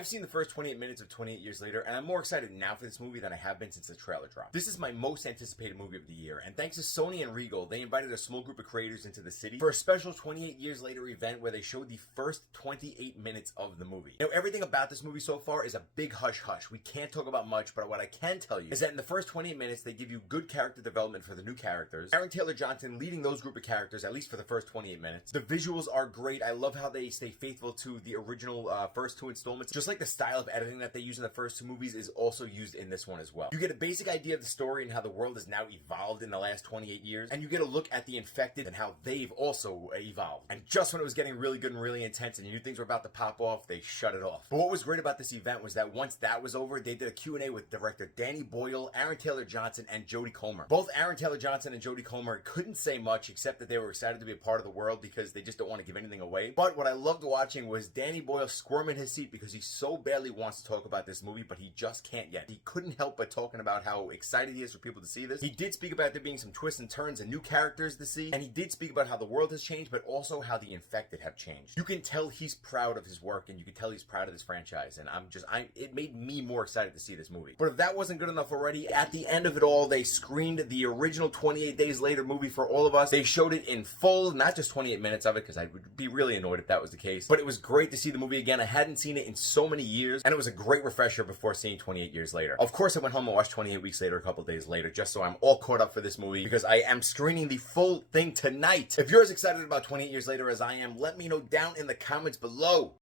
I've seen the first 28 minutes of 28 Years Later, and I'm more excited now for this movie than I have been since the trailer dropped. This is my most anticipated movie of the year, and thanks to Sony and Regal, they invited a small group of creators into the city for a special 28 Years Later event where they showed the first 28 minutes of the movie. Now, everything about this movie so far is a big hush-hush. We can't talk about much, but what I can tell you is that in the first 28 minutes, they give you good character development for the new characters. Aaron Taylor Johnson leading those group of characters, at least for the first 28 minutes. The visuals are great. I love how they stay faithful to the original first two installments. Just like the style of editing that they use in the first two movies is also used in this one as well. You get a basic idea of the story and how the world has now evolved in the last 28 years, and you get a look at the infected and how they've also evolved. And just when it was getting really good and really intense and you knew things were about to pop off, they shut it off. But what was great about this event was that once that was over, they did a Q&A with director Danny Boyle, Aaron Taylor Johnson, and Jodie Comer. Both Aaron Taylor Johnson and Jodie Comer couldn't say much except that they were excited to be a part of the world because they just don't want to give anything away. But what I loved watching was Danny Boyle squirm in his seat because he so badly wants to talk about this movie, but he just can't yet. He couldn't help but talking about how excited he is for people to see this. He did speak about there being some twists and turns and new characters to see, and he did speak about how the world has changed, but also how the infected have changed. You can tell he's proud of his work, and you can tell he's proud of this franchise, and it made me more excited to see this movie. But if that wasn't good enough already, at the end of it all, they screened the original 28 Days Later movie for all of us. They showed it in full, not just 28 minutes of it, because I would be really annoyed if that was the case, but it was great to see the movie again. I hadn't seen it in so many years, and it was a great refresher before seeing 28 Years Later. Of course, I went home and watched 28 Weeks Later a couple days later, just so I'm all caught up for this movie, because I am screening the full thing tonight. If you're as excited about 28 Years Later as I am, let me know down in the comments below.